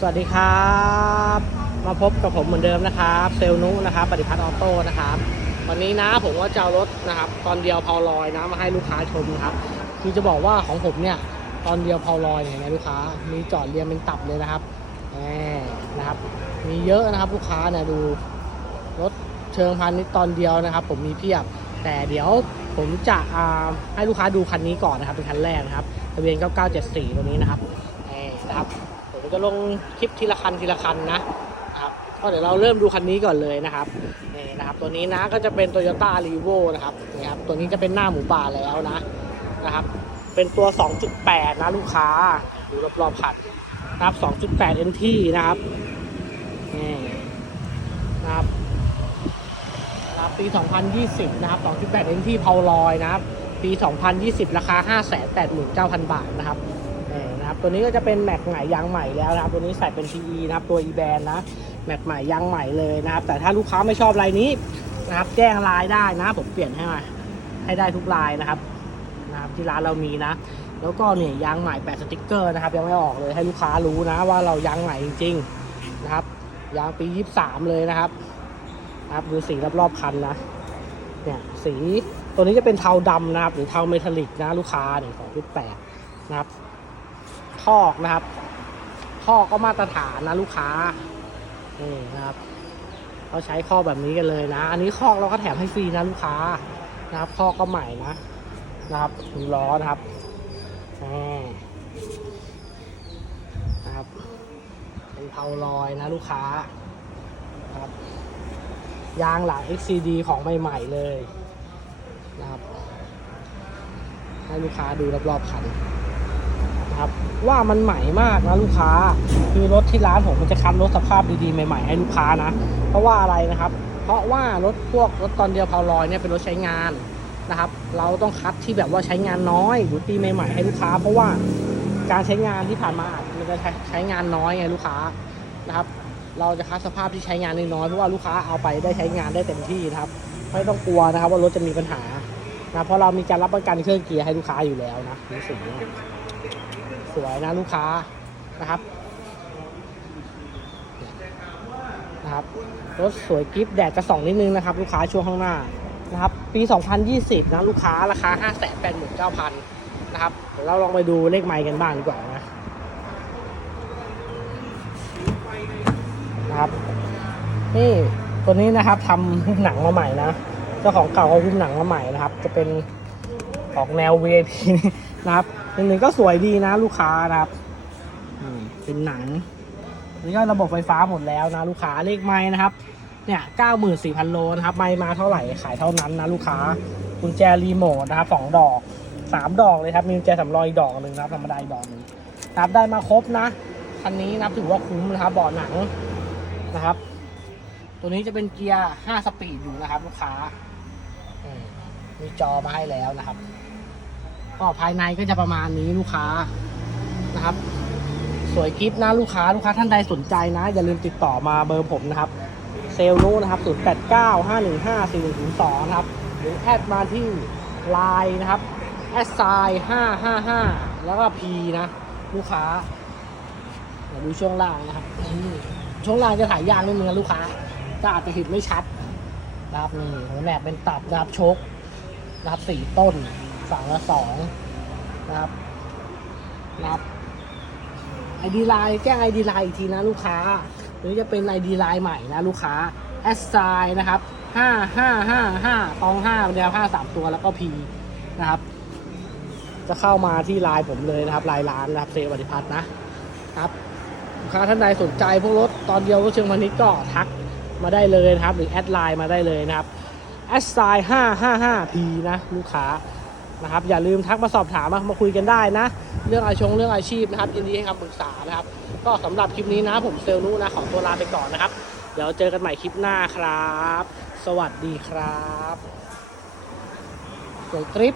สวัสดีครับ มาพบกับผมเหมือนเดิมนะครับ เซลนุนะครับปฏิพัฒน์ออโต้นะครับ วันนี้นะผมว่าจะเอารถนะครับ ตอนเดียวเพาลอยนะมาให้ลูกค้าชมครับ คือจะบอกว่าของผมเนี่ยตอนเดียวเพาลอยเนี่ยเห็นไหมลูกค้า มีจอดเรียงเป็นตับเลยนะครับแหมนะครับ มีเยอะนะครับลูกค้าเนี่ยดูรถเชิงพาณิชย์ตอนเดียวนะครับ ผมมีเพียบ แต่เดี๋ยวผมจะอ่าให้ลูกค้าดูคันนี้ก่อนนะครับเป็นคันแรกนะครับทะเบียน 9974 ตัวนี้นะครับแหมนะครับ จะลงคลิปทีละคันทีละคันนะครับก็เดี๋ยวเราเริ่มดูคันนี้ก่อนเลยนะครับนี่นะครับ ตัวนี้นะก็จะเป็น Toyota r e v o นะครับนี่ครับตัวนี้จะเป็นหน้าหมูป่าแล้วนะนะครับ เป็นตัว 2.8 นะลูกค้าดูรอบๆคันนะครับ 2.8 NT นะครับนี่นะครับนะครับปี 2020 นะครับ 2.8 NT เพาลอยนะครับ ปี 2020 ราคา 589,000 บาทนะครับ ตัวนี้ก็จะเป็นแม็กใหม่ยางใหม่แล้วนะครับ ตัวนี้ใส่เป็น PE นะครับ ตัว e b a n นะ แม็กใหม่ยางใหม่เลยนะครับ แต่ถ้าลูกค้าไม่ชอบลายนี้นะครับ แจ้งลายได้นะ ผมเปลี่ยนให้มาให้ได้ทุกลายนะครับนะครับที่ร้านเรามีนะ แล้วก็เนี่ยยางใหม่แปะสติกเกอร์นะครับ ยังไม่ออกเลยให้ลูกค้ารู้นะ ว่าเรายางใหม่จริงๆนะครับ ยางปี 23 เลยนะครับนะครับดูสีรอบๆคันนะเนี่ยสีตัวนี้จะเป็นเทาดำนะครับ หรือเทาเมทัลลิกนะลูกค้าเนี่ย2.8นะครับ อกนะครับคอกก็มาตรฐานนะลูกค้านี่นะครับเขาใช้คอกแบบนี้กันเลยนะ อันนี้คอกเราก็แถมให้ฟรีนะลูกค้านะครับคอกก็ใหม่นะนะครับถุงล้อนะครับนี่นะครับ เป็นเพาลอยนะลูกค้านะครับยางหลัง XCD ของใหม่ๆเลยนะครับ ให้ลูกค้าดูรอบๆคัน ครับ ว่ามันใหม่มากนะลูกค้า คือรถที่ร้านผมมันจะคัดรถสภาพดีๆใหม่ๆให้ลูกค้านะ เพราะว่าอะไรนะครับ เพราะว่ารถพวกรถตอนเดียวพาวลอยเนี่ยเป็นรถใช้งานนะครับ เราต้องคัดที่แบบว่าใช้งานน้อยหรือปีใหม่ๆให้ลูกค้า เพราะว่าการใช้งานที่ผ่านมาอาจมันจะใช้ใช้งานน้อยไงลูกค้านะครับ เราจะคัดสภาพที่ใช้งานน้อยเพราะว่าลูกค้าเอาไปได้ใช้งานได้เต็มที่นะครับ ไม่ต้องกลัวนะครับว่ารถจะมีปัญหานะเพราะเรามีการรับประกันเครื่องเกียร์ให้ลูกค้าอยู่แล้วนะนี่สี สวยนะลูกค้านะครับนะครับรถสวยกิฟต์แดดจะส่องนิดนึงนะครับ ลูกค้าช่วงข้างหน้านะครับ ปี 2020 นะลูกค้าราคา 589,000นะครับเดี๋ยวเราลองไปดูเลขไมค์กันบ้างดีกว่านะนะครับนี่ตัวนี้นะครับทำหุ้มหนังมาใหม่นะเจ้าของเก่าเขาหุ้มหนังมาใหม่นะครับ จะเป็นออกแนว VIP นะครับหนึ่งก็สวยดีนะลูกค้านะครับอืมเป็นหนังนี่ก็ระบบไฟฟ้าหมดแล้วนะลูกค้าเลขไม้นะครับ เนี่ยเก้าหมื่นสี่พันโลนะครับไม้มาเท่าไหร่ขายเท่านั้นนะลูกค้ากุญแจรีโมทนะครับสองดอกสามดอกเลยครับมีกุญแจสำรองอีกดอกหนึ่งนะครับธรรมดาอีกดอกหนึ่งนะครับได้มาครบนะคันนี้นับถือว่าคุ้มนะครับเบาะหนังนะครับ ตัวนี้จะเป็นเกียร์ห้าสปีดอยู่นะครับ ลูกค้ามีจอมาให้แล้วนะครับ ก็ภายในก็จะประมาณนี้ลูกค้านะครับ สวยกิฟต์นะลูกค้าลูกค้าท่านใดสนใจนะ อย่าลืมติดต่อมาเบอร์ผมนะครับ เซลล์นู้นะครับ0 8 9 5 1 5 4 1 0 2นะครับ หรือแอดมาที่ไลน์นะครับแอดไซน์555 แล้วก็ P นะ ลูกค้าเดี๋ยวดูช่วงล่างนะครับช่วงล่างจะถ่ายยากนิดนึงลูกค้าก็อาจจะเห็นไม่ชัดนะครับนี่หัวแหนบเป็นตับนะครับชกนะครับสี่ต้น ฝั่งละสองนะครับนะครับไอดีไลน์แจ้งไอดีไลน์อีกทีนะลูกค้า หรือจะเป็นไอดีไลน์ใหม่นะลูกค้าแอสไซนะครับห้าห้าห้าห้าตองห้าแนวห้าสามตัวแล้วก็พีนะครับ จะเข้ามาที่ไลน์ผมเลยนะครับไลน์ร้านนะครับเซวัติพัฒน์นะครับลูกค้าท่านใดสนใจพวกรถตอนเดียวก็เชิงพันนิดก็ทักมาได้เลยนะครับ หรือแอดไลน์มาได้เลยนะครับแอสไซห้าห้าห้าพีนะลูกค้า นะครับ อย่าลืมทักมาสอบถามมามาคุยกันได้นะ เรื่องอาชงเรื่องอาชีพนะครับยินดีให้คำปรึกษานะครับ ก็สำหรับคลิปนี้นะผมเซลล์นุนะขอตัวลาไปก่อนนะครับ เดี๋ยวเจอกันใหม่คลิปหน้าครับ สวัสดีครับสวยกริป